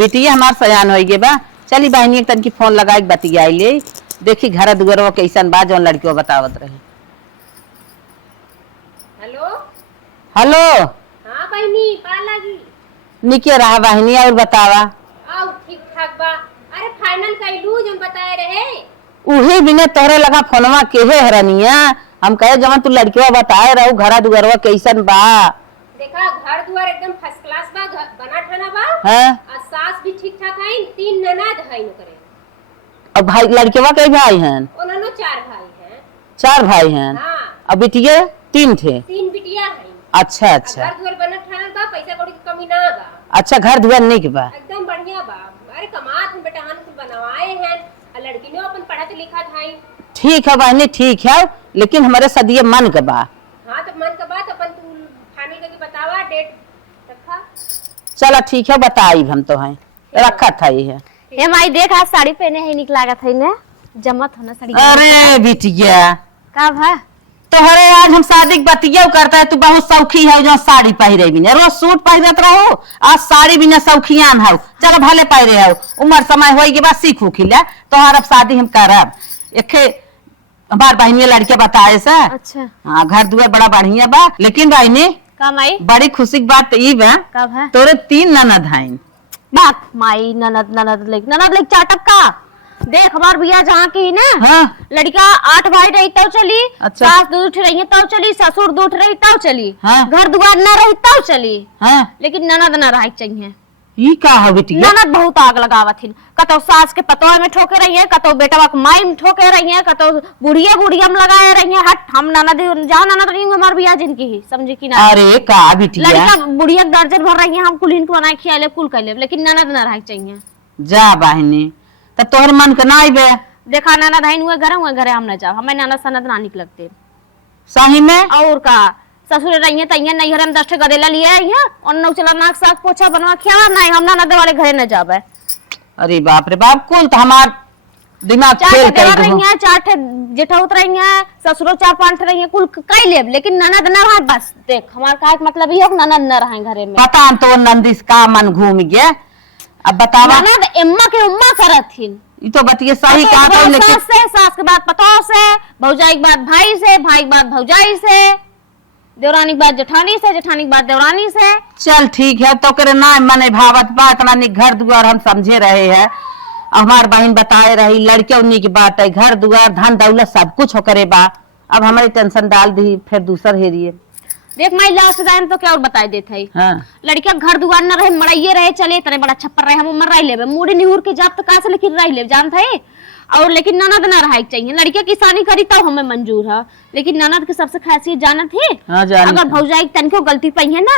बेटिया हमार सयान हो गए बा। चली बहनी एक तन की फोन लगाई बतियाई ले, देखी घर दुगर कैसन बा जौन लड़कियों बतावत रहे। Hello hello. हाँ बहनी का लगी निके रहा बहनी और बतावा। आओ ठीक ठाक बा। अरे फाइनल कैलू जब बताए रहे। उही बिना तोहरे लगा फोनवा केहे हरनिया। हम कहे जवन तू लड़कियों बताए रहू घरा दुगरवा कैसन बा। देखा घर दुआर एकदम फर्स्ट क्लास बा, बना ठाना बा। हैं? और सास भी ठीक ठाक है, 3 ननद है करे। और भाई लड़कियों कई भाई हैं? उन्होंने 4 भाई हैं। 4 भाई हैं। हाँ। और बिटिया 3 थे। 3 बिटिया है। अच्छा अच्छा। घर दुआर बना ठाना बा, पैसा कौड़ी की कमी ना बा। अच्छा घर दुआर नहीं के बा। एकदम बढ़िया बा। अरे कमात हम बेटा हम बनवाए हैं और लड़की ने अपन पढ़त लिखत है। ठीक है बहनी ठीक है, लेकिन हमारे सदिये मन के बा। हाँ तो मन का बात अपन तू फाइनल करके बतावा डेट रखा। चला ठीक है बताई हम तो हैं रखा था ये। हे माई देख आज साड़ी पहने है निक लागत है ने जमत होना साड़ी। अरे बिटिया का भा तोहरे आज हम शादी के बतिया करता है, तू बहुत सौखी है जो साड़ी पहरे बिना रोज सूट पहनत रहो, आज साड़ी बिना सौखियान हो। चलो भले पहरे हो, उम्र समय होई के बाद सीखू खिला तोहर अब शादी हम करब। एके हमार बहनी लड़के बताए से। अच्छा हाँ घर दुआर बड़ा बढ़िया बा, लेकिन बहनी का माई बड़ी खुशी की बात ई बा का भा तोरे 3 ननद हैं। बात माई ननद लेक चाटक का देख हमार भैया जहाँ की ना। हाँ? लड़का 8 भाई रही तब चली। अच्छा। सास 2 रही है तब चली, ससुर 2 रही तब चली। हाँ? घर दुआर न रही तब चली। हाँ? लेकिन ननद न रही चाहिए। ई का हो बिटिया? ननद बहुत आग लगावत हिन, कतो सास के पतोह में ठोके रही है, कतो बेटवा के माई में ठोके रही है, कतो बुढ़िया में लगाए रही है। हट हम ननद जाओ ननद रही हमार भैया जिनकी ही समझी की ना। अरे का बिटिया? लड़का बुढ़िया दर्जन भर रही है, हम कुलीन को बनाए खिया ले कुल कर ले, लेकिन ननद न रही चाहिए। जा बहनी तब तोहर मन के ना बे। देखा ननद है हुए घरे हम न जाओ, हमें ननद सनद ना निक लगते। सही में? और का ससुर रही है तैया नहीं हम 10 गदेला लिए आई है और नौ चला नाक साग पोछा बनवा खिया नहीं हम ननद वाले घरे न जाबे। अरे बाप रे बाप कुल तो हमार दिमाग फेल कर रही है, 4 जेठाउत रही है, ससुरो 4-5 रही है, कुल कई लेब, लेकिन ननद न रहे। बस देख हमार का मतलब ये ननद न रहे घरे में। पता तो नंदिस का मन घूम गया। अब बतावा। ननद एम्मा के उम्मा करत हिन। ये तो बतिए सही कहा था, लेकिन सास के बाद पतोह से, भौजाई के बाद भाई से, भाई के बाद भौजाई से, देवरानी के बाद जेठानी से, जेठानी के बाद देवरानी से। चल ठीक है तो करे ना मने भावत बा इतना नहीं घर दुआर हम समझे रहे हैं। हमार बहन बताए रही लड़के उन्हीं की बात है, घर दुआर धन दौलत सब कुछ हो करे बा। अब हमारी टेंशन डाल दी फिर दूसर हेरिए। देख माई लास्ट टाइम तो क्या और बताए देते है। हाँ? लड़किया घर दुआर न रहे, मड़ाइये रहे, चले तरे बड़ा छप्पर रहे, हम उमर रह लेबे मुड़ी निहुर के जाप तो कहां से लेकिन रह लेब जानत है। और लेकिन ननद न रहे चाहिए। लड़किया किसानी करी तब हमें मंजूर है, लेकिन ननद के सबसे खासियत जानत है। हाँ, अगर भौजाई तनिको गलती पई है ना,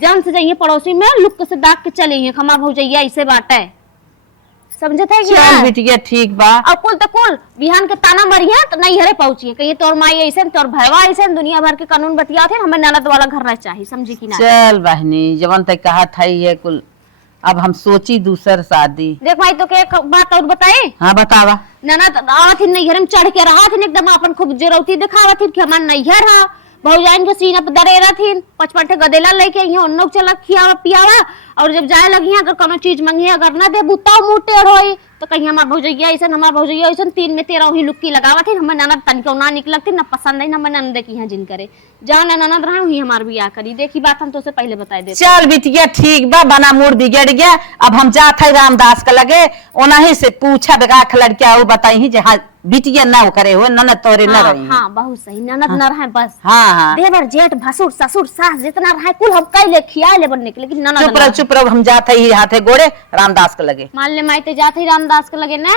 जान से जाइए पड़ोसी में लुक से दाग के चले हैं, हमार भौजैया ऐसे बात है समझते है। चल बिटिया ठीक बा। और कुल तो कुल बिहान के ताना मरिया तो नहीं हरे पहुंची कहिए तोर माई ऐसे तोर भैया ऐसे दुनिया भर के कानून बतिया थे, हमें ननद वाला घर रह चाहिए समझी की ना। चल बहनी जवन तक कहा था ये कुल अब हम सोची दूसर शादी। देख भाई तो क्या बात और बताए। हाँ बतावा। ननद आवत नैहर में चढ़ के रहा थी एकदम अपन खूब जरौती दिखावत थी कि हमार नैहर है। भौजाइन के सीना पर दरेरा थी, 55 गदेला लेके आई उन्नो चला खियावा पियावा। और जब जाए लगी अगर कोनो चीज मांगी अगर ना दे बुताओ मुंह टेढ़ होई तो कहीं हमार भौजैया ऐसा हमार भौजैया ऐसा 3 में 13 वही लुक्की लगावत थी। हमें ननद तनिको ना निकलती ना पसंद नहीं, हमें ननद की यहाँ जिन करे जहाँ ननद रहा वही हमार बियाह करी। देखी बात हम तो पहले बताए देते। चल बिटिया ठीक बा, बना मूड बिगड़ गया। अब हम जात है रामदास के लगे ओनाही से पूछा बेगाख लड़किया वो बताई जे हाँ बिटिया ना करे हो ननद तोरे न रही। हाँ बहुत सही ननद न रहे बस। हाँ हाँ देवर जेठ भसुर ससुर सास जितना रहे कुल हम कई ले खिया ले बनने के, लेकिन ननद चुप रहो हम जाते ही हाथे गोड़े रामदास के लगे। मान ले माई जाते ही रामदास के लगे ना।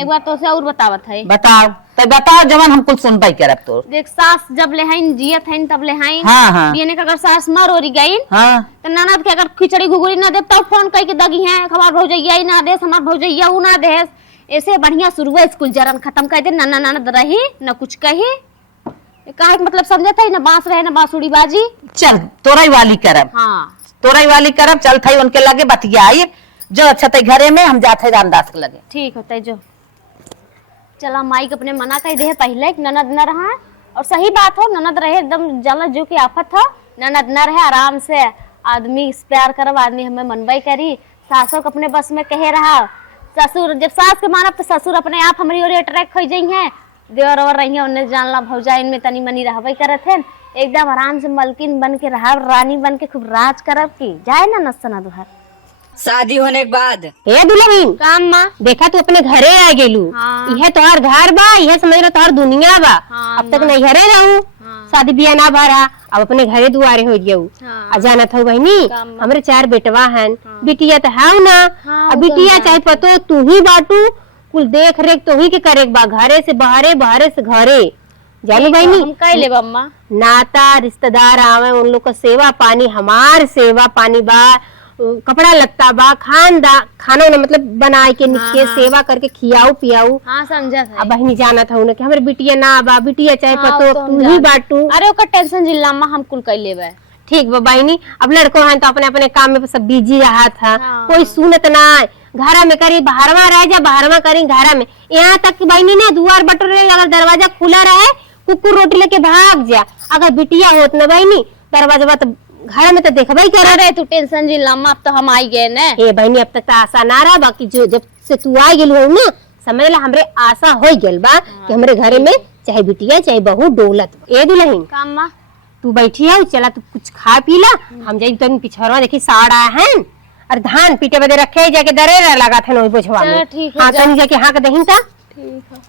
एक बार तो से और बतावत है। बताओ तो बताओ जवन हम कुल सुनबाई करब तो। देख सास जब ले हईन जियत हईन तब ले हईन। हाँ हाँ। बियने का अगर सास मर ओरी गई हाँ तो ननद के अगर खिचड़ी घुगड़ी ना दे तब फोन कई के दगी है हमार भौजैया ना दे हमार भौजैया ऊ ना दे। ऐसे बढ़िया शुरू स्कूल जरन खत्म कर दे, नन्ना ननद रही न कुछ कही काहे मतलब समझत है ना बांस रहे ना बांसुड़ी बाजी। चल तोराई वाली करब। हाँ तोराई वाली करब। चल थई उनके लगे बतियाई जो अच्छा थे घरे में हम जाते रामदास के लगे। ठीक होता है जो चला माई के अपने मना कर दे पहले ननद न रहा। और सही बात हो ननद रहे एकदम जल जो की आफत हो, ननद न रहे आराम से आदमी प्यार करब आदमी हमें मनबई करी सासों को अपने बस में कहे रहा, ससुर जब सास के मानब तो ससुर अपने आप हमारी ओर अट्रैक्ट हो जाई है। देवर और रही उन्हें जानला भौजा इनमें तनी मनी रहबे करत है, एकदम आराम से मलकिन बन के रहा, रानी बन के खूब राज करब की जाए ना नसना दुहर। शादी होने के बाद ए दुल्हन काम माँ देखा तू अपने घरे आ गेलू। हाँ। यह तोहार घर बा, यह समझ लो तोहार दुनिया बा। हाँ, अब तक नहीं घरे रहूं, शादी बियाह ना भरा, अब अपने घरे दुआरे हो गयू। हाँ। आ जानत हो बहनी काम बा। हमरे 4 बेटवा हैं, बिटिया तो है ना। हाँ, अब वो बिटिया तो चाहे पतो तू ही बाटू, कुल देख रेख तो ही के करे बा, घरे से बाहरे बाहरे से घरे। जानू बहनी हम कह ले अम्मा। नाता रिश्तेदार आवे उन लोग का सेवा पानी, हमार सेवा पानी बा, कपड़ा लगता बा, खाना ना मतलब बनाए के निके सेवा करके खियाऊ पियाऊ। हाँ समझा था। अब बहनी जाना था उन्हें कि हमारे बिटिया ना बा, बिटिया चाहे हाँ, पतो तो तू ही बाटू। अरे ओकर टेंशन जिल्ला अम्मा हम कुल कह लेबे। ठीक बा बहनी, अब लड़को हैं तो अपने अपने काम में सब बिजी रहा था। हाँ। कोई सुनत ना, घरा में करी बाहरवा रह जा, बाहरवा करी घरा में। यहाँ तक कि बहनी ने दुआर बटोरे अगर दरवाजा खुला रहे कुकुर रोटी लेके भाग जा। अगर बिटिया होत न बहनी दरवाजा तो घर में तो देखबे ही करे। अरे तू टेंशन जिल्ला अम्मा, अब तो हम आई गए ने। ए बहनी अब तक तो आशा ना रहा, बाकी जो जब से तू आ गेल हो ना समझ ला हमरे आशा हो गेल बा कि हमरे घरे में चाहे बिटिया चाहे बहू डोलत। ए दुल्हन काम माँ तू बैठी है, चला तू कुछ खा पी ला, हम जाई तो पिछड़वा देखी साड़ा है और धान पीटे बदे रखे जाके दरे लगा थे नोई बोझवा चलो में। ठीक है, हाँ जा। तनी जाके हाँ के दहिन ता। ठीक है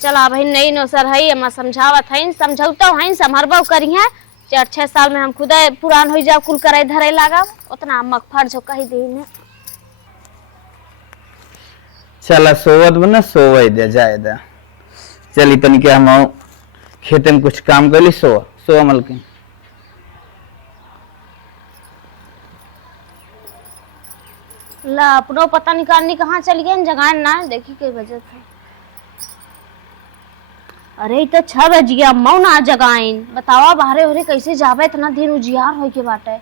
चला भाई, नहीं नौसर है अम्मा समझावत है, समझौता है, समहरबो करी है। 4-6 साल में हम खुद पुरान हो जाओ, कुल करे धरे लगा, उतना मगफर जो कही दे। चला सोवत बना सोवे दे जाए दे। चली तनी के हम खेते में कुछ काम कर ली, सोवा मलकिन। ला अपनो पता निकालनी कहाँ चली गई, जगह ना देखी के वजह था। अरे तो 6 बज गया, मऊ ना जगाइन बतावा बाहरे होरे कैसे जावे, इतना दिन उजियार हो के बाटे।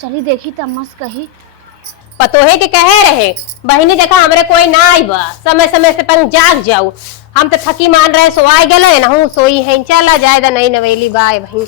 चली देखी त मस्त कही पतोहे के कहे रहे बहिनी देखा हमरे कोई ना आई बा, समय समय से पंग जाग जाऊ। हम तो थकी मान रहे सोआई गए ना हूँ सोई है, चला जाए दा नहीं नवेली बाय बहन।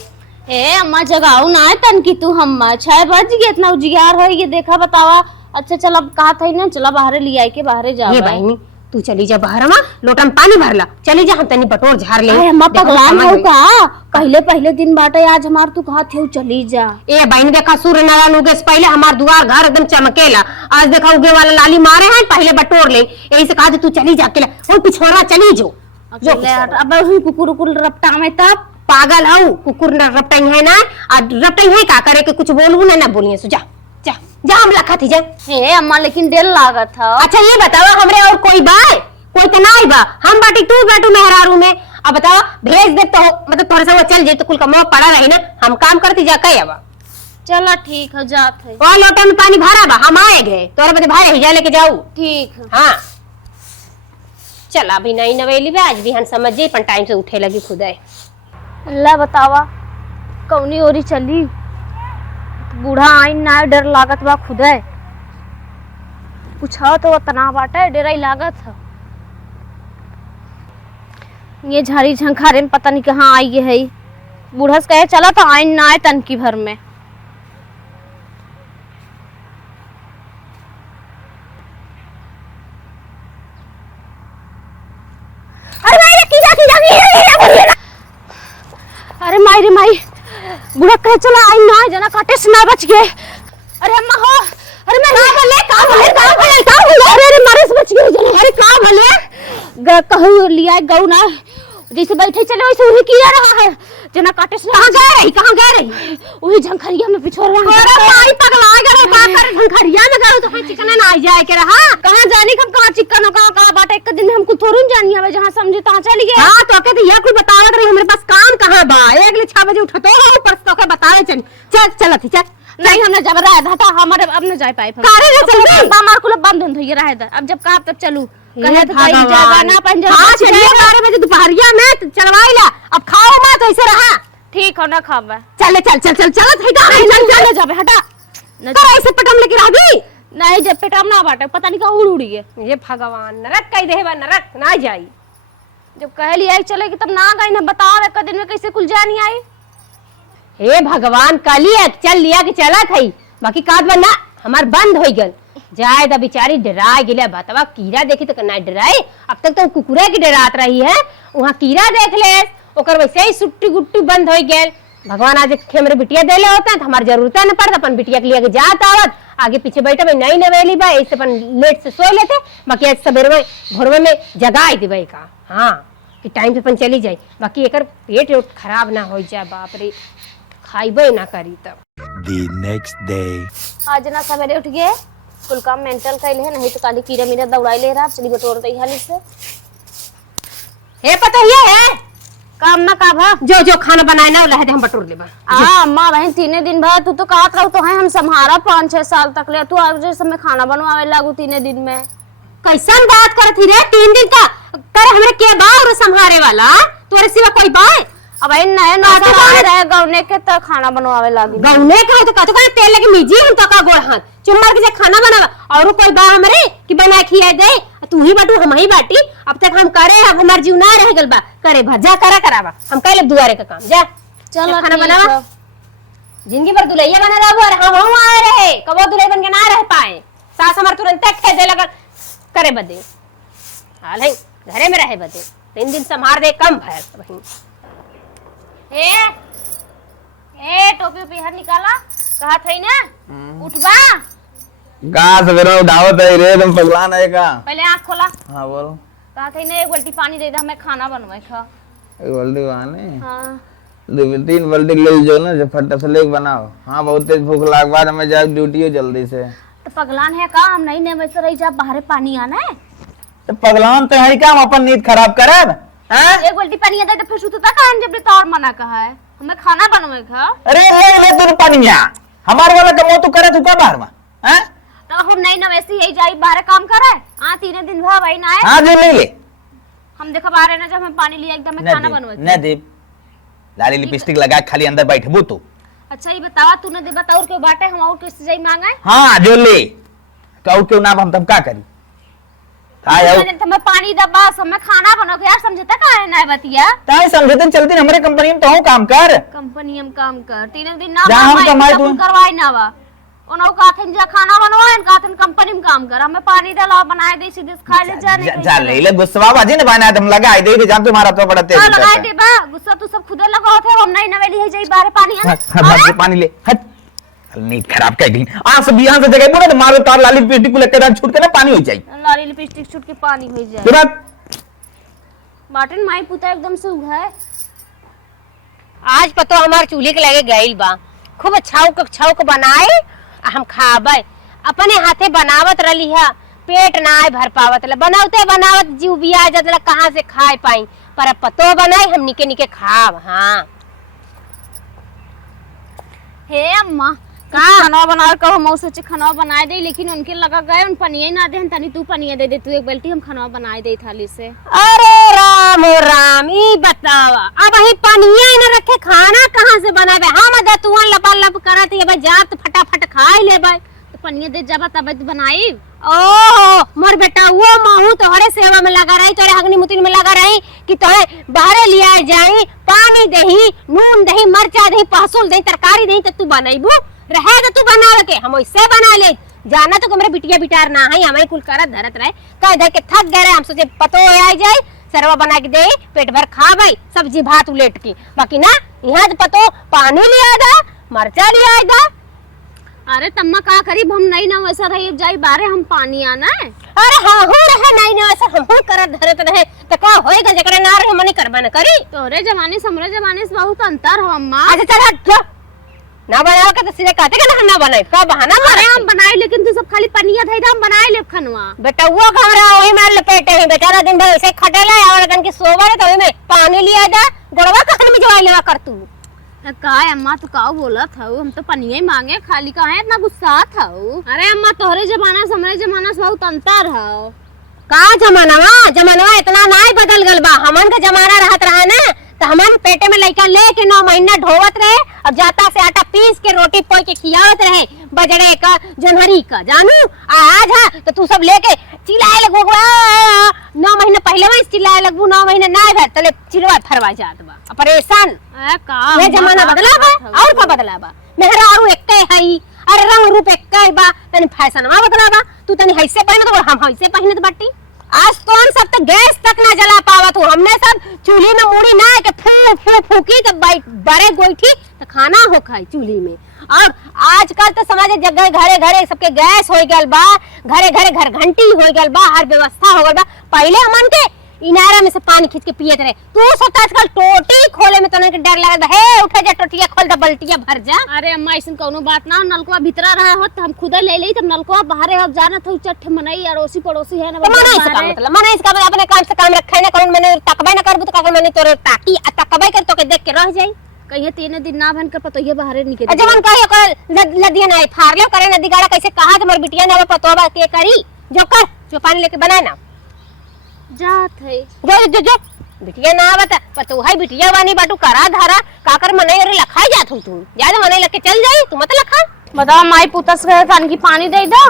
ए अम्मा जगाऊ ना तन की तू, हम 6 बज गए इतना उजियार हो गए देखा बतावा। अच्छा चल अब कहा था ना, चला बाहरे ले आई के बाहरे जा। ये बहनी तू चली जा बाहर में, लोटा में पानी भरला, चली जा हम तनी बटोर झाड़ ले। अम्मा देखो पगलान समझ हो गई। का, पहले दिन बाटे आज हमार तू कहा थे चली जा। ए बहनी देखा सूर्य नारायण उगे से पहले हमार दुआर घर एकदम चमकेला, आज देखा उगे वाला लाली मारे हैं पहले बटोर ले। यही से कहा तू चली जा अकेला, वो पिछवाड़ा चली जो। जो अब वही कुकुर उकुर रपटा में तब पागल हूँ, कुकुर न रपटाई है ना, रपटाई है का करे के कुछ बोलू ना बोलिए सो जा जा जा हम लखा थी जा। हे अम्मा लेकिन डेल लागत था। अच्छा ये बताओ हमरे और कोई बाय कोई तो नहीं बा, हम बाटी तू बैठू मेहरारू में। अब बताओ भेज दे तो मतलब थोड़ा सा चल जे तो कुल कमाओ पड़ा रही ना, हम काम करती जा कई। अब चलो ठीक है जात है। और लोटे में पानी भरा बा, हम आए गए तोरे बदे भाई हिजा लेके जाऊ। ठीक है हाँ चला अभी नहीं नवेली बे, आज भी हम समझ जाई पण टाइम से उठे लगी खुद है। अल्लाह बतावा कौनी ओरी चली, बूढ़ा आइन ना डर लागत बा खुद है, पूछा तो तना बाटे डर ही लागत है। ये झाड़ी झंखारे में पता नहीं कहाँ आई है, बूढ़ा से कहे चला तो आइन ना आए तन की भर में। अरे माई रे माई, बुढ़ा कहे चला आई ना जना काटे से ना बच गए। अरे अम्मा हो, अरे मैं अरे मारे से बच गए जना। अरे का भले कहू लिया गऊ ना, जैसे बैठे चले वैसे उन्हीं किया रहा है जना काटे से। कहां गए रही वही झंखरिया में पिछोड़ रहा। अरे माई पगला गए का कर झंखरिया में गए तो कोई चिकना ना आ जाए के रहा। कहां जाने कब कहां चिकन का बाटा, एक दिन हमको थोड़ी जानी है जहां समझे तहां चली गए। हां तो कहते यह कोई बतावत रही हमरे पास काम कहां बा, अगले 6 बजे उठतो हो ऊपर तो के बतावे चल चल चलत चल। नहीं हमने जब रहा था हमारे अब न जाए पाए कारे ना चल हमार कुल बंद होई ये रहा था। अब जब का तब चलू कहे तो कहीं जगह ना पंजर। हां चलिए 12 बजे दोपहरिया में चलवाइला, अब खाओ मत ऐसे रहा। ठीक हो ना खाबा, चल चल चल चल चल चल चल जाबे हटा न कर ऐसे पटम लेके रह दी। नहीं जब पेटम ना बाटे पता नहीं कहां उड़ गए। ये भगवान नरक कह दे बा, नरक ना जाई। जब कह लिया चले कि तब ना गई ना, बताओ एक दिन में कैसे कुल जानी आई। हे भगवान कलिया चल लिया कि चला थई, बाकी काद बना हमार बंद हो गल। जाए दा बेचारी डरा गिले बतवा कीड़ा देखी तो ना डराई। अब तक तो कुकुरे की डरात रही है, वहाँ कीड़ा देख ले ओकर वैसे ही सुट्टी गुट्टी बंद हो गेल। भगवान आज खेमरे बिटिया देले होता है तो हमारी जरूरत न पड़ता, अपन बिटिया के लिए जात आवत आगे पीछे बैठे भाई नहीं नवेली बा ऐसे अपन लेट से सो लेते, बाकी आज सवेरे में भोरवे में जगाई देवे का। हाँ कि टाइम पे अपन चली जाए, बाकी एकर पेट खराब ना हो जाए, बाप रे खाइबे ना करी तब। The next day. आज ना सवेरे उठ गए कुल काम मेंटल कैले है, नहीं तो काली कीड़ा मीरा दौड़ाई ले रहा। चली बटोर दई हाली से हे पता ये है काम ना का भा जो खाना बनाए ना लहे हम बटोर लेबा। अम्मा बहन 3 दिन बाद तू तो कहत रहो तो है हम संभारा 5-6 साल तक ले, तू आज जैसे मैं खाना बनवावे लागू 3 दिन में। कैसन बात करत ही रे, 3 दिन का कर हमरे के बा और संभारे वाला तोरे सिवा कोई बा? अब भाई नए नौकर आए रहे गौने के तो खाना बनवावे लागी। गौने का तो कहतो तेल लगे मिजी हम तो का गोड़ हाथ चुम्मार के जे खाना बनावा और कोई बा हमरे कि बना खिया दे, तू ही बाटू हम ही बाटी। अब तक हम करे अब हमार जीव ना रह गल बा, करे भजा करावा हम कहले दुआरे का काम जा चलो खाना बनावा। जिंदगी भर दुलैया बना रहा और हम आए रहे कबो दुल्हे बन के ना रह पाए। सास हमार तुरंत खे दे लगल करे बदे हाल है घरे में रहे बदे 3 दिन संभार दे कम भैर बहिन। ए टोपी उपी हर निकाला कहा थई ना उठबा कहाँ सवेरे उठावत है रे, तुम पगलान है का? पहले आँख खोला। हाँ बोल। कहा थई ना 1 बाल्टी पानी दे दे हमें खाना बनवाए खा। एक बाल्टी पानी? हाँ 2-3 बाल्टी ले जो ना जो फटा से लेके बनाओ। हाँ बहुत तेज भूख लाग बाद हमें जाए ड्यूटी हो जल्दी से। तो पगलान है का हम नहीं वैसे रही जा बाहर पानी आना है तो पगलान तो है क्या, हम अपन नींद खराब करब? हैं? 1 बाल्टी पानी दे तो फिर सुतता का जब तो और मना कहा है हमें खाना बनवाए खा। अरे ले तू पानी यहाँ हमारे वाला कमो तू करे तू का बाहर में? हैं? तो हम नहीं ना वैसे यही जाई बाहर काम करे। हाँ 3 दिन भा भाई ना आए हाँ जो ले ले हम देखा बाहर ना जब हम पानी लिया एकदम में खाना बनवाए। न दीप लाली लिपस्टिक लगा के खाली अंदर बैठबू तू। अच्छा ये बतावा तूने दे बता और क्यों बाटे हम और किससे जाई मांगे? हाँ जो ले तो और क्यों ना हम तुम का करी मैं पानी दबा सब मैं खाना बनाओ यार समझता का है ना बतिया ताई समझते चलती हमारे कंपनी में तो हूँ काम कर। कंपनी हम काम कर 3 दिन ना जहाँ हम कमाए तू करवाई ना बा उनो काथन जा खाना बनवाए काथन कंपनी में काम कर हमें पानी डाला बनाए दे सीधे खा ले जाने जा ले ले गुस्सा बाजी ने बनाया तुम लगा दे के जान तुम्हारा तो बड़ा तेज लगा दे बा गुस्सा तू सब खुदे लगाओ थे हम नहीं नवेली है जाई बाहर पानी हट पानी ले हट नींद खराब कर दी आज से बिहान से जगह बोले तो मारो तार लाली लिपस्टिक को लेकर छूट के ना पानी हो जाए लाली लिपस्टिक छूट के पानी हो जाए तुरंत बाटन माई पुता एकदम से उघाए। आज पतो हमार चूल्हे के लगे गइल बा खूब छौक बनाए हम खाबे अपने हाथे बनावत रही है पेट ना आए भर पावत बनावते बनावत जीव भी आ जात कहाँ से खाए पाई पर अब पतो बनाई हम निके निके खाब। हाँ हे अम्मा खाना बना कहो मऊ सोचे खाना बनाए दे लेकिन उनके लगा गए उन पनिया ना दे तनी तू पनिया दे तू 1 बाल्टी हम खाना बनाए दे थाली से। अरे राम राम ई बतावा अब ही पनिया न रखे खाना कहाँ से बनावे हम दतुआ लबा लब करत ये जा तो फटाफट खाई लेबे तो पनिया दे जाबा तब बनाई। ओ मोर बेटा वो महू तोहरे सेवा में लगा रही तोरे अग्नि मुतिन में लगा रही कि तोहे बाहर लिया जाई पानी दही नून दही मरचा दही पहसुल दही तरकारी दही तो तू बनाईबू रहेगा तू बनावे के हम वैसे बना ले जाना तो हमरे बिटिया बिटार ना है हमें कुल करत धरत रहे कह दे के थक गए हम सोचे पतो आ जाए सरवा बना के दे पेट भर खा भाई सब्जी भात उलेट की बाकी ना यहाँ तो पतो पानी लिया दा मरचा लिया दा। अरे तम्मा का करीब हम नहीं ना वैसा रही जाई बारे हम पानी आना है। अरे हाँ हो रहे नहीं ना वैसा हम करत धरत रहे तो का होएगा जकरे ना रहे मनी करबा न करी तोरे जमाने से हमरे जमाने से बहुत अंतर हो अम्मा। अच्छा चल हट ना बनाओ के तो सीधे कहते कि ना बनाए का बहाना मारे हम बनाए लेकिन तू सब खाली पनिया थे हम बनाए ले खनवा बेटा वो खा रहा वही मार लपेटे हैं बेचारा दिन भर ऐसे खटेला और कन की सोवर तो में पानी लिया जा गड़वा कखन में जवाई लेवा कर तू का अम्मा तू का बोला था हम तो पनिया ही मांगे खाली का है इतना गुस्सा था। अरे अम्मा तोहरे जमाना से हमरे जमाना से बहुत अंतर है। का जमाना इतना नहीं बदल गल बा हमन का जमाना रहत रहा ना तो हमन पेटे में लइका लेके 9 महीना ढोवत रहे अब जाता से आटा पीस के रोटी पोई के खियावत रहे बजड़े का जनवरी का जानू आज है तो तू सब लेके चिल्लाए लगो 9 महीने पहले वही चिल्लाए लगू 9 महीने ना भर तले चिल्वा फरवा जात बा परेशान ये जमाना बदला बा और का बदला बा मेहरा आरू एक्के हई अरे रंग रूप एक्के बा तनी फैशनवा बतलावा, तू तनी हैसे पहने तो हम हैसे पहने तो बाटी। आज कौन सब तो गैस तक ना जला पावत हो, हमने सब चूल्ही में मुड़ी ना के फू फू फूकी तो बड़े गोईठी तो खाना हो खाई चूल्ही में। और आजकल तो समाज जगह घरे घरे सबके गैस हो गल बा, घरे घरे घर घंटी हो गल बा, हर व्यवस्था हो गल बा। पहले हमन के इनारा में से पानी खींच के पियत रहे, तू सब आजकल टोटी खोले में तने के डर लगत हे, उठे जा टोटिया खोल द बल्टिया भर जा। अरे अम्मा ऐसा कोनो बात ना, नलकुआ भीतरा रहा हो तो हम खुद ले ली, तब नलकुआ बाहर अब जाना था चट्ठे मनई अड़ोसी पड़ोसी है ना, तो मना इसका मतलब मना इसका अपने काम से काम रखे ना कौन मैंने तकबे ना करबू तो का मैंने तोरे ताकी तकबे कर तो के देख के रह जाई। कहिए 3 दिन ना बन कर पतो ये बाहर निकल जवन कहियो कर लदिया ना फारले करे नदी गाड़ा कैसे कहा कि मोर बिटिया ना पतोबा के करी, जो कर जो पानी लेके बनाए ना जात है। जो जो जो बिटिया ना बता पतो है बिटिया वानी बाटू करा धारा काकर मने रे लखाई जात हूं तू याद मने लके चल जाई तू मत लखा। बताओ माई पुतस गए था कि पानी दे दो,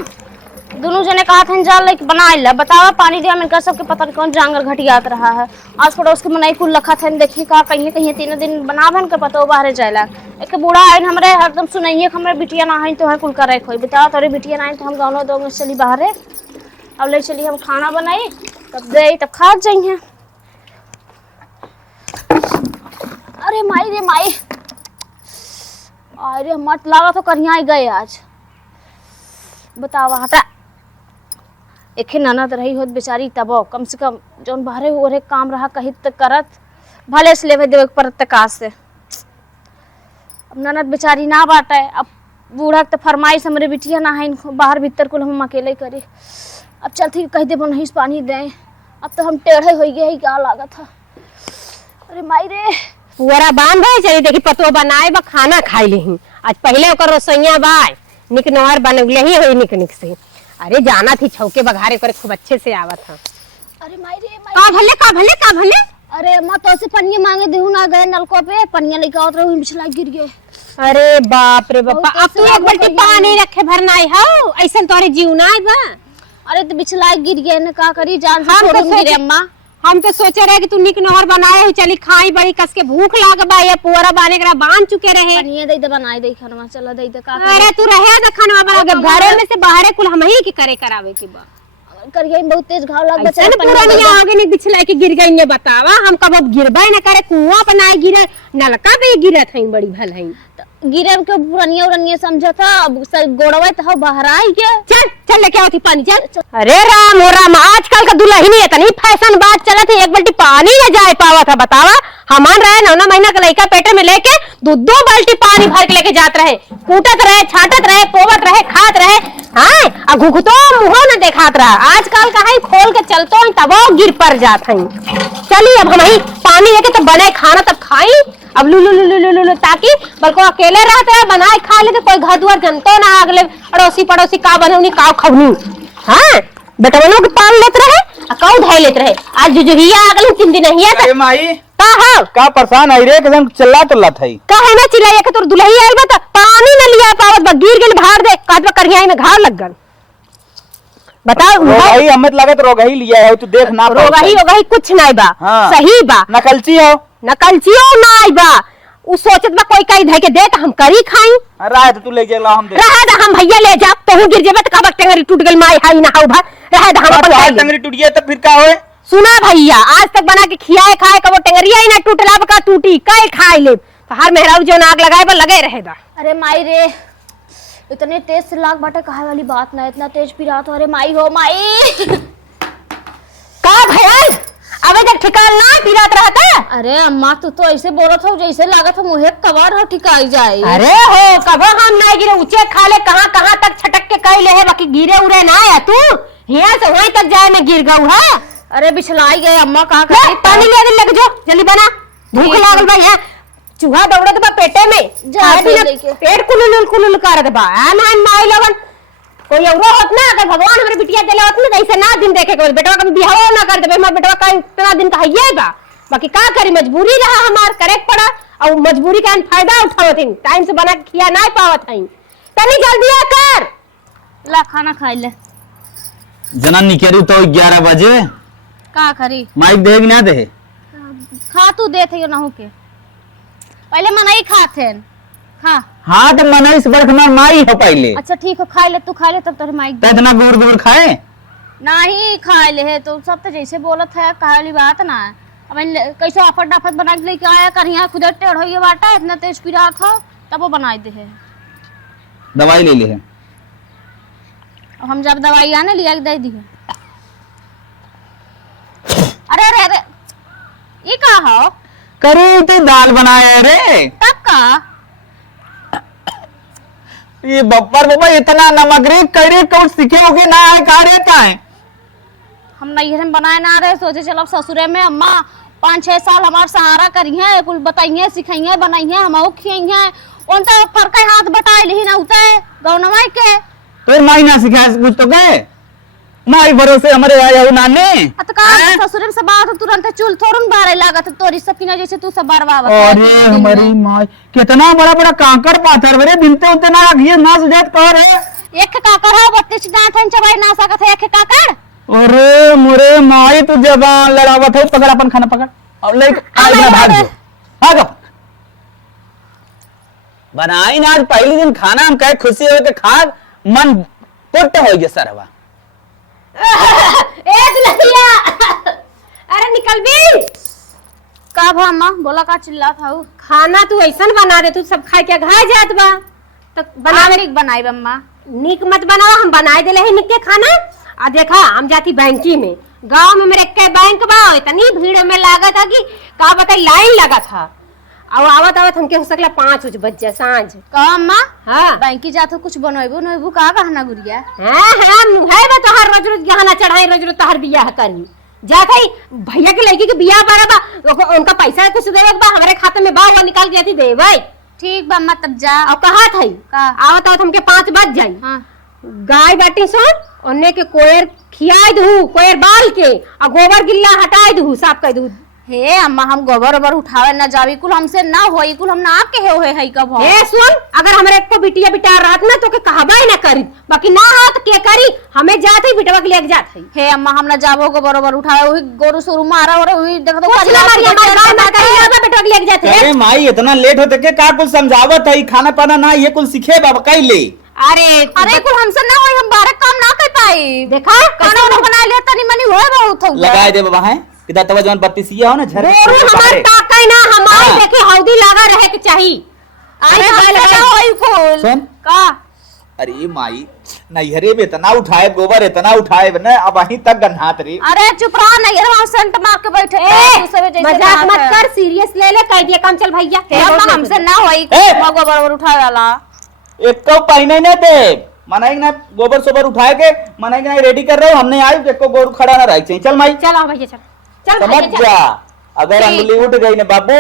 दोनों जने कहा था जाल लेके बनाए ला, बतावा पानी दिया मैंने सबके पता नहीं कौन जांगर घटियात रहा है। आज पड़ोस के मनाई कुल लखा था, देखिए कहा कहीं कहीं 3 दिन बना बन कर पतो बाहर जायला। एक बूढ़ा आइन हमरे हरदम सुनाइए हमरे बिटिया ना आई तो है कुल करे खोई, बताओ तोरे बिटिया ना आई तो हम गाँव दो में चली बाहर, अब ले चली हम खाना बनाई तब दे तब खा जाइए। अरे माई रे माई, अरे मत लगा तो करिया गए आज, बतावा हटा एक ननद रही होत बेचारी तबो कम से कम जौन बाहरे हो रहे काम रहा कहीं तक करत भले से लेवे देवे पर तका से। अब ननद बेचारी ना बाटे, अब बूढ़ा तो फरमाइश हमरे बिटिया ना है बाहर भीतर कुल हम अकेले करी। अब चलती कह दे नहीं पानी दें, अब तो हम टेढ़े हो गए क्या लागत था। अरे माई रे पुअरा बांध है चली देखी पतो बनाए बा खाना खाई लेही, आज पहले ओकर रसोईया बाय निक नहर बनले ही होई निक निक से। अरे जाना थी छौके बघारे करे खूब अच्छे से आवत था। अरे माई रे माई, का भले का भले का भले। अरे अम्मा तो से पनिया मांगे देहू ना गए नलको पे पनिया लेके आवत रहू बिछला गिर गए। अरे बाप रे बाप, अब तू एक बाल्टी पानी रखे भरना है हो, ऐसन तोरे जीवना है बा। अरे तो बिछला गिर गए न का करी, जान से हम तो छोड़ूंगी रे अम्मा। हम तो सोचे रहे कि तू निक नहर बनाए हुई चली खाई बड़ी कस के भूख लाग बा, ये पुअरा बाने करा बांध चुके रहे। पनिया दे दे बनाए दे खाना चला दे दे का अरे तू रहे ना खाना बना के घरे में से बाहर कुल हम ही की करे करावे की बा। करिए बहुत तेज घाव लग ऐसा ना पूरा नहीं आगे नहीं बिछला के गिर गई ने बतावा, हम कब अब गिरबे न करे, कुआं पर ना गिरे नलका पे गिरत है बड़ी भल है। गिरे के पुरनिया उरनिया समझा था, अब गोड़वे तो बाहर आई के चल चल लेके आओ थी पानी चल। अरे राम हो राम, आजकल का दुल्हन है इतनी फैशन बात चला थी, एक बाल्टी पानी न जाए पावा था बतावा। हमान रहे 9 महीना का लड़का पेटे में लेके 2 बाल्टी पानी भर के लेके जात रहे, कूटत रहे छाटत रहे पोवत रहे खात रहे, हाँ आ घुघतो मुंह न देखात रहा। आजकल का है खोल के चलतो तब गिर पर जात है। चलिए अब हम ही पानी लेके तो बने खाना तब खाई, अब लू लू लू लू लू लू ताकि बल्कि अकेले रहते हैं बनाए खा लेते, कोई घर दुआर जनतो ना अगले अड़ोसी पड़ोसी का बनौनी का खवनी। हाँ बेटवनों के पाल लेते रहे कौ धै लेते रहे, आज जुजुहिया अगले 3 दिन नहीं अरे माई का हो का परेशान आई रे एकदम चिल्ला तो लत है का है ना चिल्लाया के तोर दुल्ही आइल बा त पानी न लिया पावत बा, गिर गेल भार दे काट में करिया में घाव लग गल। बताओ रोगाई हमें लगे तो रोगाई लिया है, तू देख ना रोगाही कुछ नहीं बा। हाँ। सही बा नकलची हो नकलचियो नहीं बा, उ सोचत बा कोई कई धै के दे त हम करी खाई। रहा तू ले चला हम दे रहा द हम भैया ले जा तोहू गिर जेबे त कब टेंगरी टूट गइल माई हाई ना हाउ भा रहा द हम अपन खाई टंगरी टूट गया तो फिर क्या होए। सुना भैया आज तक बना के खियाए खाए कबो टेंगरिया ही ना टूटला का टूटी कई खाई ले, तो हर मेहराऊ जो नाग लगाए बा लगे रहेगा। अरे माई रे इतने तेज से लाग बाटे कहा वाली बात ना, इतना तेज पिरा तो अरे माई हो माई का भैया अबे तक ठिकान ना पिरात रहता। अरे अम्मा तू तो ऐसे बोलत हो जैसे लागत हो मुहे कबाड़ हो ठिकाई जाए। अरे हो कबो हम ना गिरे ऊंचे खाले कहां तक छटक के कई ले है, बाकी गिरे उरे ना आया तू यहां से वहीं तक जाए में गिर गऊ है। अरे बिछलाई गए अम्मा कहां कर पानी ले दे लग जो जल्दी बना भूख लागल बा, यहाँ चूहा दौड़त बा पेटे में जा दे के पेट कुलुल करत बा। आन माई लगन कोई औरो होत ना अगर भगवान हमरे बिटिया देले होत ना ऐसे ना दिन देखे को बेटवा कभी बिहाव ना कर देबे, हमर बेटवा का इतना दिन का हइये बा, बाकी का करी मजबूरी रहा हमार करे पड़ा और मजबूरी का फायदा उठावत टाइम से बना के खिया ना पावत हई। तनी जल्दी आ कर ला खाना खाई ले जना निकली तो 11 बजे का करी माइक देख ना दे खा तू दे थे ना हो के पहले मना ही खाते खा। हाँ तो मन इस बरख में माई हो पहले अच्छा ठीक है, खा ले, तू खा ले तब तोरे माइक तो इतना गोर गोर खाए नहीं खा ले है तो सब तो जैसे बोलत है कहली बात ना। अब कैसे आफत डाफत बना के लेके आया करिया खुद टेढ़ हो गया बाटा इतना तेज पीरा था तब वो बना दे है। दवाई ले ली है अब हम जब दवाई आने लिया के दे दी है। अरे अरे अरे ये का हो करी तो दाल बनाया रे तब का ये बब्बर बाबा इतना नमक रे करे कौन सीखे होगे ना है कहा रहता है। हम नैहर में बनाए ना रहे सोचे चलो ससुरे में अम्मा 5-6 साल हमारा सहारा करी है कुछ बताइए सिखाइए बनाइए हम खियाइए उन तो फरक हाथ बटाए ली ना उतर गौनवाई के तो माई ना सिखा कुछ तो गए माई भरोसे हमारे आया हो नाने ससुरे में सब बात तुरंत चूल थोड़न बारे लागत तोरी सकीना जैसे तू सब बरबावत अरे हमारी माई कितना बड़ा बड़ा कांकर पाथर बरे बिनते उते ना ये ना सुजात कह रहे एक काकर है 32 दांत हैं चबाई ना सकत है एक काकर। अरे मोरे माई तू जबान लड़ावत हो पकड़ अपन खाना पकड़ और ले भाग जो भाग बनाई ना आज पहले दिन खाना हम कहे खुशी हो के खा मन पुट हो गया सरवा ए दुल्हनिया अरे निकल भी का भा अम्मा बोला का चिल्ला था खाना तू ऐसन बना दे तू सब खाए के घा जात बा तो बनावे ठीक बनाई अम्मा निक मत बनाओ हम बनाए देले है निक के खाना। आ देखा हम जाती बैंकी में गांव में मेरे के बैंक बा इतनी भीड़ में लागत है कि का बताई लाइन लगा था और आवत आवत हमके हो सकला 5 बज जाए सांझ का अम्मा हाँ बैंकी जातो कुछ बनवेबो नवेबो का कहना गुड़िया हाँ है बा तोहर रोज रोज गहना चढ़ाई रोज रोज तोहर बियाह करी जात है भैया के लड़की के बियाह बारा बा उनका पैसा कुछ देवे बा हमारे खाते में बा वो निकाल के जाती दे भाई ठीक बा अम्मा तब जा और कहा था का आवत आवत हमके 5 बज जाई हाँ गाय बाटी सोन ओने के कोयर खियाई दू कोयर बाल के और गोबर गिल्ला हटाई दू साफ कर दू। हे अम्मा हम गोबर ओबर उठावे ना जावी कुल हमसे ना होई कुल हम ना के होए है कब हो ए सुन अगर हमरे एक को बिटिया बिटा रहत ना तो के कहबा ही ना करी बाकी ना हाथ के करी हमें जात ही बिटवा के लेके जात है। हे अम्मा हम ना जाबो गोबर ओबर उठावे वही गोरु सुरु मारा और वही देख दो कुछ ना मारी हमारे गांव में कहीं ना बिटवा के लेके जात है। अरे माई इतना लेट होते के का कुछ समझावत है खाना पाना ना ये कुछ सीखे बाबा कई ले अरे अरे कुल हमसे ना होई हम बारे काम ना कर पाई देखा खाना वाना बना लिया तनी मनी होए बहुत हो लगाए दे बाबा है किदा तवा जवन बत्तीसिया हो ना झर गोरू हमार ताकई ना हमारे देखे हौदी लगा रहे के चाहिए। अरे हमसे ना होई कुल सुन का अरे माई नैहरे में इतना उठाए गोबर इतना उठाए ना अब वहीं तक गन्हात रे। अरे चुप रहा नहीं हम सेंट मार के बैठे तू सब जैसे मजाक मत कर सीरियस ले ले कह दिया काम चल भैया अम्मा हमसे ना होई ए! गोबर ओबर उठावे वाला एक को पहने न दे मनाई ना गोबर सोबर उठाए के मनाई ना रेडी कर रहे हो हमने आई एक को गोर खड़ा ना रह चाहिए चल माई चलो भैया चल चल समझ भैया चल जा अगर अंगुली उठ गई ना बाबू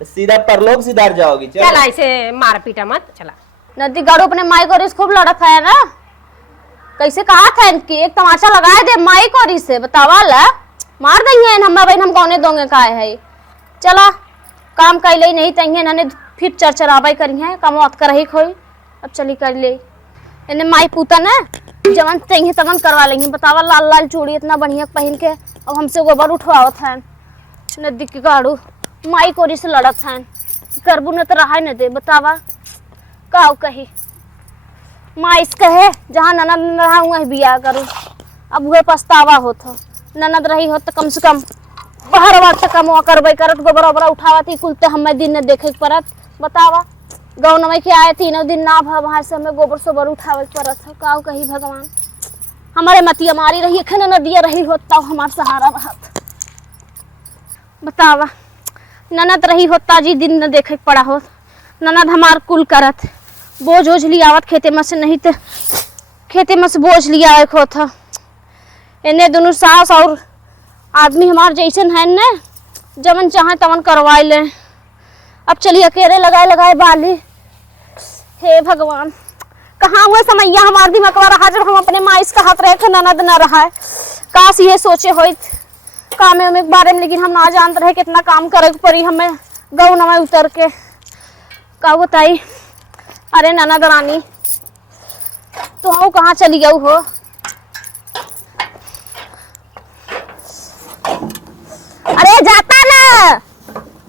तो सीधा परलोक सिधार जाओगी चल ऐसे मार पीटा मत चला। नदी गाड़ू अपने माई को रिस खूब लड़त है ना कैसे कहा था इनकी एक तमाचा लगाए दे माई को रिस से बतावा ला मार देंगे हम बहन हम कौने दोगे का है चला काम कर ले नहीं तंगे इन्होंने फिर चरचराबाई करी है काम मत कर ही खोई अब चली कर ले इन्हें माई पूतन है जवन तंगे तवन करवा लेंगे बतावा लाल लाल चूड़ी इतना बढ़िया पहन के अब हमसे गोबर उठवावत है नदी के गाड़ू माई को रिस लड़त है करबू न तो रहा न दे बतावा काऊ कही माइस कहे जहाँ ननद न रहा वहीं बिया करूँ अब वह पछतावा होता ननद रही हो तो कम से कम बाहर वक्त कमवा करबे करत गोबर ओबरा उठावती कुलते हमें दिन न देखे परत बतावा गाँव नमय के आए तीनों दिन ना वहां से हमें गोबर सोबर उठावे परत है काऊ कही भगवान हमारे मतिया मारी रही खन नदिया रही होता हमार सहारा रहत बतावा ननद रही होता जी दिन न देखे पड़ा हो ननद हमार कुल करत बोझ ओझ लियावत खेते में से नहीं तो खेते में से बोझ लिया हो था इन्हें दोनों सास और आदमी हमार जैसन है न जवन चाहे तवन करवाई ले अब चलिए अकेले लगाए लगाए बाली हे भगवान कहाँ हुए समैया हमार दिमाग रहा जब हम अपने माइस का हाथ रहे थे ननद न रहा है काश ये सोचे हो काम के बारे में लेकिन हम ना जानते रहे कितना काम करे पड़ी हमें गौ नवा उतर के का बताई अरे ननद रानी तो हम कहाँ चली गई हो अरे जाता ना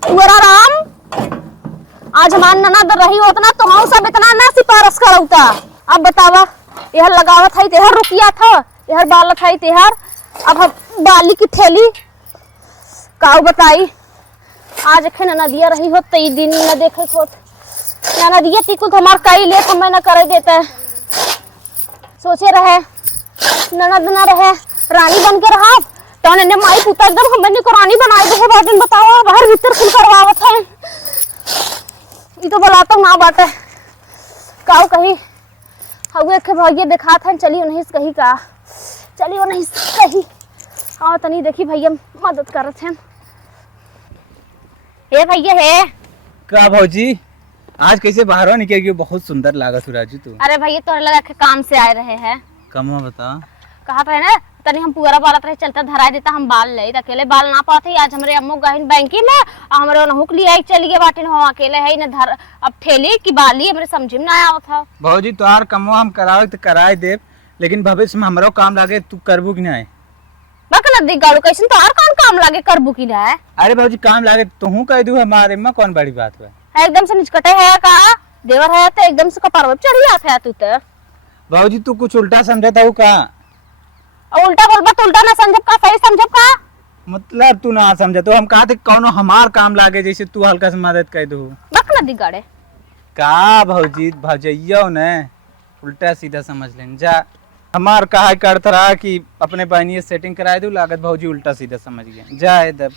तुअरा राम आ आज हमार ननद रही होतना तो हम सब इतना ना सिफारिश करौता। अब बतावा यहर लगावत है तेहर रुपया था, यहर बालत है तेहर, अब हम बाली की थैली काऊ बताई। आज अखे ननदिया रही हो तई दिन न देखे खोट ननदिया तिकुल हमार कई ले तो मैं न करे देता है। सोचे रहे ननद न रहे रानी बन के रहा तो ने माई पुता एकदम हमने को रानी बनाई दे बाटन बताओ बाहर भीतर खुल करवावत है। ई तो बोलाता ना बाटे काऊ कही हवे के भैया देखा था चलियो नहीं कही का चलियो नहीं कही आओ तनी देखी भैया मदद करत हैं। हे भैया हे का भौजी आज कैसे बाहर निकल गई? बहुत सुंदर लागा सुराजू तू। अरे भैया तोरे लगा के काम से आए रहे हैं। कमा बता कहा था ना तनी हम पूरा बालत रहे चलता धरा देता हम बाल ले अकेले बाल ना पाते। आज हमरे अम्मू गहिन बैंकी में हमरे नहुक लिया चली गए बाटे हम अकेले है न धर अब ठेली की बाली हमरे समझ में ना आवत था। भौजी तोहार कमो हम करावे तो कराए दे, लेकिन भविष्य में हमरो काम लागे तू करबू कि नहीं? बक नदी गाड़ू कैसन तो और काम लागे करबू की ना? अरे भौजी काम लागे तू कह दू, हमारे में कौन बड़ी बात है? एकदम से निचकटे है का देवर है तो एकदम से कपार पे चढ़ी आत है तू तो। भौजी तू कुछ उल्टा समझता हूँ का? और उल्टा बोलबा तो उल्टा ना समझब का सही समझब का? मतलब तू ना समझ तो हम कहा थे कौनो हमार काम लागे जैसे तू हल्का से मदद कर दू। बक नदी गाड़े का भौजी भौजैया ने उल्टा सीधा समझ लेन जा। हमार कहा करत रहा कि अपने बहनी सेटिंग कराए दू, लागत भौजी उल्टा सीधा समझ गए जा। इधर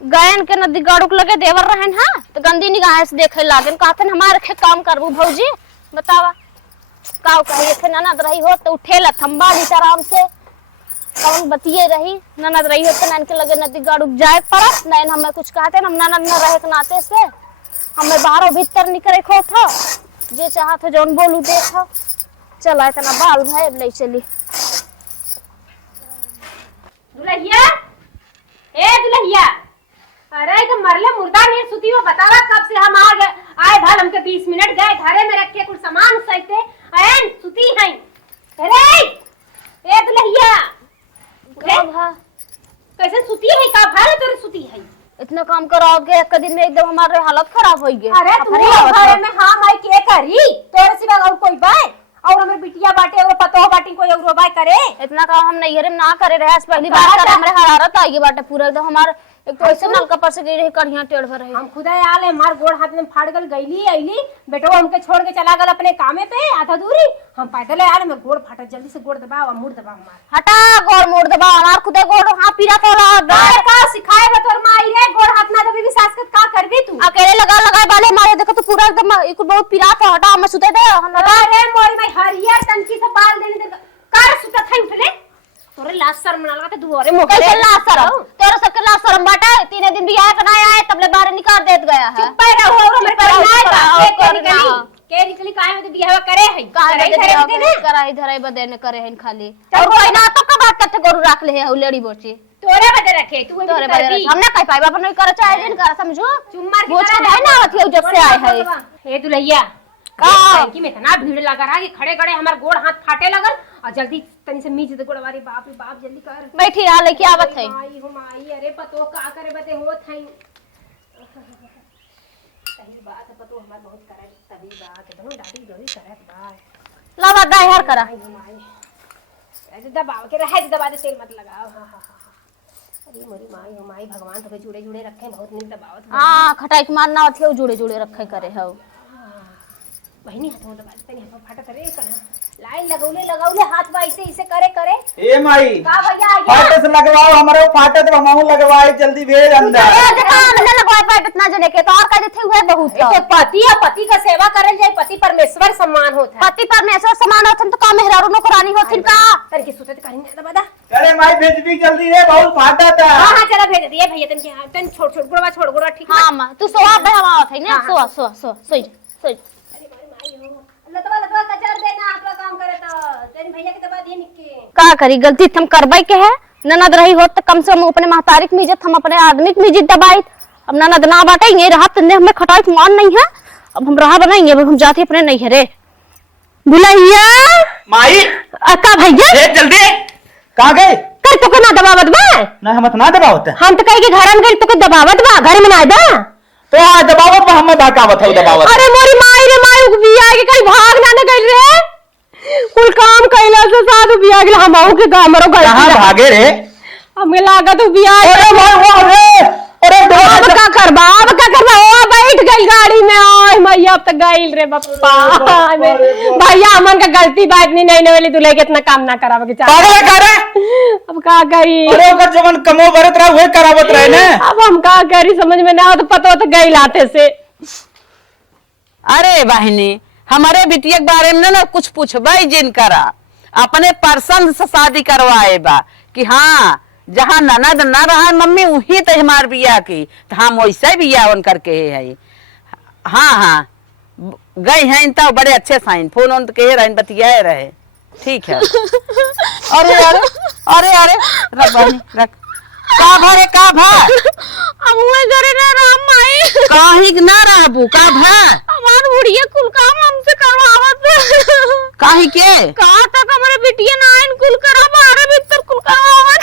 गायन के नदी गाड़ू के लगे देवर रहन हां तो गंदी निगाह से देखे लागन कहतन हमारे के काम करबू भौजी बतावा काऊ कहे थे ननद रही हो तो उठेला थंबा दी आराम से कौन बतिए रही ननद रही हो तो नैन के लगे नदी गाड़ू जाए परत नैन हमें कुछ कहते हम ननद न रहे के नाते से हमें बाहर भीतर निकले खो था जे चाहा था जौन बोलू देखा चला इतना बाल भाई ले चली। दुल्हिया ए दुल्हिया अरे तो मरले मुर्दा नहीं सुती हो बतावा कब से हम आ गए आए भल हमके 20 मिनट गए घरे में रख के कुछ सामान सहिते एन सुती हैं। अरे ए दुल्हिया कैसे सुती है का भल तोरे सुती है? इतना काम कराओगे एक दिन में एकदम हमारे हालत खराब हो गई। अरे तू घरे में हां माई के करी तोरे सिवा और कोई बाय और हमर बिटिया बाटे और पतो बाटी कोई और बाय करे? इतना काम हम नहीं ना करे रहे पहली बार करे हमरे हरारत आई बाटे पूरा एकदम हमार एक तो ऐसे नलका पर से गई रही कढ़िया टेढ़ भर रही। हम खुदा आले मार गोड़ हाथ में फाड़ गल गईली आईली बेटो हमके छोड़ के चला गल अपने कामे पे आधा दूरी हम पैदल आले मेरे गोड़ फाटा जल्दी से गोड़ दबाओ और मुड़ दबाओ मार हटा गोड़ मोड़ दबा हमार खुदा गोड़ हां पीरा तोला गाय का सिखाए बा तोर माई रे गोड़ हाथ ना दबे भी सासकत का करबी तू अकेले लगाए वाले मारे देखो तो पूरा एकदम एक बहुत पीरा था हटा हम सुते दे हम अरे मोरी भाई हरियर तनकी से बाल देने दे कर सुता था उठले तोरे लाश शर्म ना लगा दुआरे मोके कैसे लाश शर्म तेरे सबके लाश शर्म बाटा 3 दिन भी आए बनाया आए तबले बाहर निकाल देत गया है। चुप पे रहो और मेरे पर ना के निकली काहे में बियाह करे है कराई धराई बदे ने करे हैं खाली और कोई ना तो का बात करते गोरु रख ले है लेडी बोची तोरे बदे रखे तू तोरे बदे हम ना कह पाइबा अपन नहीं करे चाहे दिन कर समझो चुम्मा वो छाए ना होती जब से आए है। हे दुल्हिया का की में इतना भीड़ लगा रहा कि खड़े खड़े हमार गोड़ हाथ फाटे लगल और जल्दी तनी से मीच दे गोड़वारी बाप रे बाप जल्दी कर बैठी आ लेके आवत है माई हो माई अरे पतो का करे बते होत है सही बात है पतो हमार बहुत करे तभी बात दोनों डाटी डोरी करे बात लावा दाई हर करा ऐसे दबाव के रहे दबा दे तेल मत लगाओ हां हां अरे मोरी माई हो माई भगवान तो जुड़े जुड़े रखे बहुत नीक दबावत हां खटाई के मारना होती जुड़े जुड़े रखे करे हो बहनी हाथ दबा दे तनी हम फाटा करे कना लाइन लगौले हाथ बा ऐसे ऐसे करे करे ए माई का भैया आ गया फाटे से लगवाओ हमारे फाटे तो हमहू लगवाए जल्दी भेज अंदर ए देखा हमने लगवाए पाइप इतना जने के तो और कह देते हुए बहुत तो पति या पति का सेवा करल जाए पति परमेश्वर सम्मान होता है पति परमेश्वर समान होथन तो का मेहरारू नौकरानी होथिन का तन की सुतत करी ना दबा दा अरे माई भेज दी जल्दी रे बहुत फाटा था। हां हां चला भेज दिए भैया तन के तन छोड़ गोड़वा ठीक हां मां तू सोआ बे हम आवत है ना सो सोई लतवा कचर देना आपका काम करे तो तेरी भैया के दबा दिए निक्के का करी गलती हम करबै के है ननद रही हो तो कम से कम अपने महतारी की इज्जत हम अपने आदमी की इज्जत दबाई। अब ननद ना बाटेंगे रात ने हमें खटाई मान नहीं है अब हम रहा बनाएंगे अब हम जाते अपने नहीं है रे बुलाइया माई अक्का भैया ए जल्दी कहां गए कर तो ना दबावत बा ना हम ना दबावत हम तो कहे के घर में गए तो दबावत बा घर में ना दा तो आ दबावत में हमें बहकावत है दबावत। अरे मोरी माई रे माई बिया के कहीं भाग ना न गइल रे कुल काम कइला से साधु बिया गेल हमहू के गांव मरो गइल कहां भागे रे? हमें लागत बिया अरे भाई वो रे अरे अब का करबा ओ बैठ गइल गाड़ी में ओए मैया अब तक गइल रे बापा भैया हमन का गलती बात नहीं नवेली दूल्हे के इतना काम ना करावे के चाहे पागल करे। अब का करी अरे ओकर जवन कमो भरत रहा वही करावत रहे ने। अब हम का करी समझ में ना तो पता तो गइल आते से। अरे बहनी हमारे बिटिया के बारे में ना कुछ पूछबे जिन करा अपने पसंद से शादी करवाए बा कि हाँ जहाँ ननद न रहा मम्मी वही तो हमार बिया की तो हम वैसे बिया वन करके है। हाँ हाँ गई हैं तो बड़े अच्छे साइन फोन ऑन कहे रहे बतियाए रहे ठीक है। अरे अरे अरे अरे रख बहनी रख का भरे का भर अब हुए घरे ना राम माई काहे ना रहबू का भर हमार बुढ़िया कुल काम हमसे करवावत काहे के कहा तक हमारे बिटिया ना आइन कुल करा बारे भीतर कुल करवावत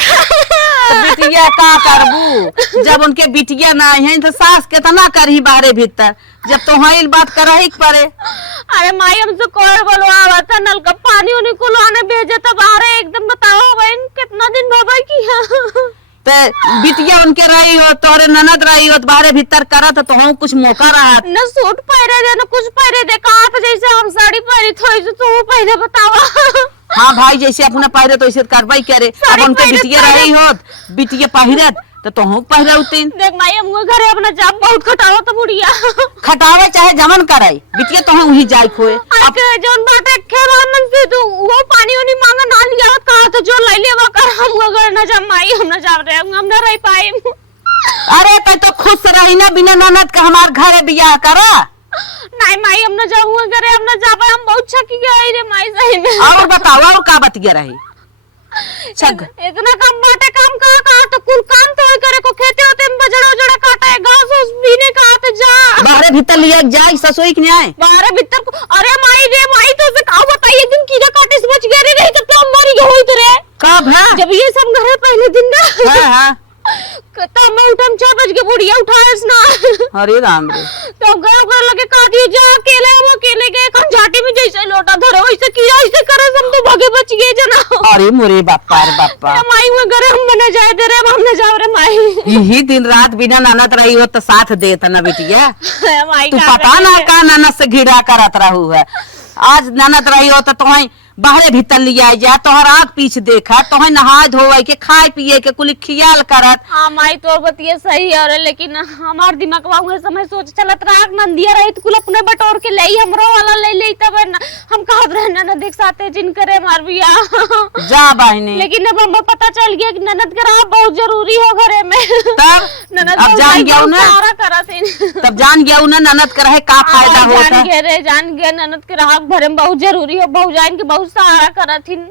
तो बिटिया का करबू जब उनके बिटिया ना आई हैं तो सास कितना करही बाहरे भीतर जब तो हाइल बात करही पड़े। अरे माई हमसे कोई बोलवा था नल का पानी उन्हीं को लाने भेजे तो बाहर एकदम बताओ बहन कितना दिन भगा किया ते बिटिया उनके रही हो तोरे ननद रही हो बाहरे भीतर करत तो हम कुछ मौका रहा न सूट पहरे दे न कुछ पहरे दे कहा था जैसे हम साड़ी पहरी थोड़ी जो तू पहले बतावा। हाँ भाई जैसे अपना पहरे तो ऐसे कार्रवाई करे अब उनके बिटिया रही हो बिटिया पहिरत तो तुम पहरे उतीन देख माई हम घरे अपना जाप बहुत खटावा तो बुढ़िया खटावे चाहे जमन कराई बिटिया तो वही जाय खोए अब जोन बाटे खेवानन से तो वो पानी उनी मांगा ना लिया कहा तो जो ले लेवा कर हम घर ना जा माई हम ना जा रहे हम ना रह पाए। अरे तो खुश रही ना बिना ननद का हमार घरे बियाह करा नहीं माई हम ना जाऊंगा घरे हम ना जा पाए हम बहुत छकी गए रे माई सही में। और बताओ और का बतिया रही छग इतना कम बाटे काम कहा तो कुल काम तो करे को खेते होते में बजड़ा जड़ा काटा है घास उस बीने कहा तो जा बाहरे भीतर लिया जाए ससुई के न्याय बाहर भीतर अरे माई रे माई तो से का बताइए दिन कीड़ा काटे से बच गए रे नहीं तो हम मरी गए होई रे कब है जब ये सब घरे पहले दिन ना हाँ हाँ कता मैं उठम 4 बजे बुढ़िया उठाएस ना अरे राम रे तो घर लगे कहा दियो जा अकेले हम अकेले गए कौन झाटी में जैसे लोटा धरे वैसे किया ऐसे करे हम तो भागे बच गए जना। अरे मोरे बापा रे बापा माई में घरे हम बने जाए दे रे हम न जाओ रे माई यही दिन रात बिना ननद रही हो तो साथ देता ना बिटिया माई तू पता ना का ननद से घिरा करत रहू है आज ननद रही हो तो तुम्हें बाहरे भीतर लिया जा तोहर आग पीछ देखा तोहे नहाय धोवे के खाए पिए के कुल ख्याल करत। हाँ माई तो बतिये सही है लेकिन हमार दिमागवा हुए समय सोच चलत रहा नंदिया रही तो कुल अपने बटोर के ले हमरो वाला ले ले तब हम कहत रहे न देख साथे जिन करे मार बिया जा बहनी लेकिन अब हमें पता चल गया कि ननद के रहा बहुत जरूरी हो घरे में तब ननद अब जान गया ना सारा करत तब जान गया ना ननद के रहे का फायदा होता जान गया ननद के रहा घरे में बहुत जरूरी हो बहु जान के बहुत सहारा करथिन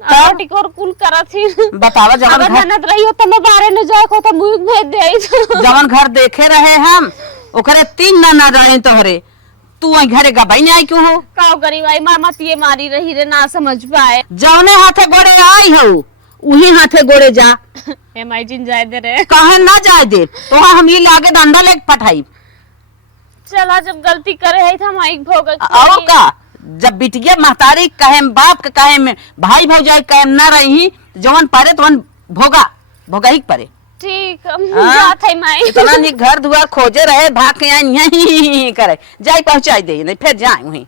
और कुल करथिन बतावा जवन घर ननद रही हो तो मैं बाहर न जाए को तो मुंह भेज दे जवन घर देखे रहे हम ओकरे 3 ननद रहे तोहरे तू वही घरे गबाई नहीं आई क्यों हो काओ करी भाई मामा तिए मारी रही रे ना समझ पाए जौने हाथे गोड़े आई हो उही हाथे गोड़े जा ए माई जिन जाए दे रे कहे ना जाए दे तो हम ये लागे डंडा लेके पठाई चला जब गलती करे है था माई भोग आओ का जब बिटिया महतारी कहे बाप के कहे में भाई भौजाई कहे न रही जवन परे तो भोगा भोगा ही परे ठीक जात है माई इतना नी घर दुआर खोजे रहे भाग के आई करे जाई पहुंचाई दे नहीं फिर जाए वहीं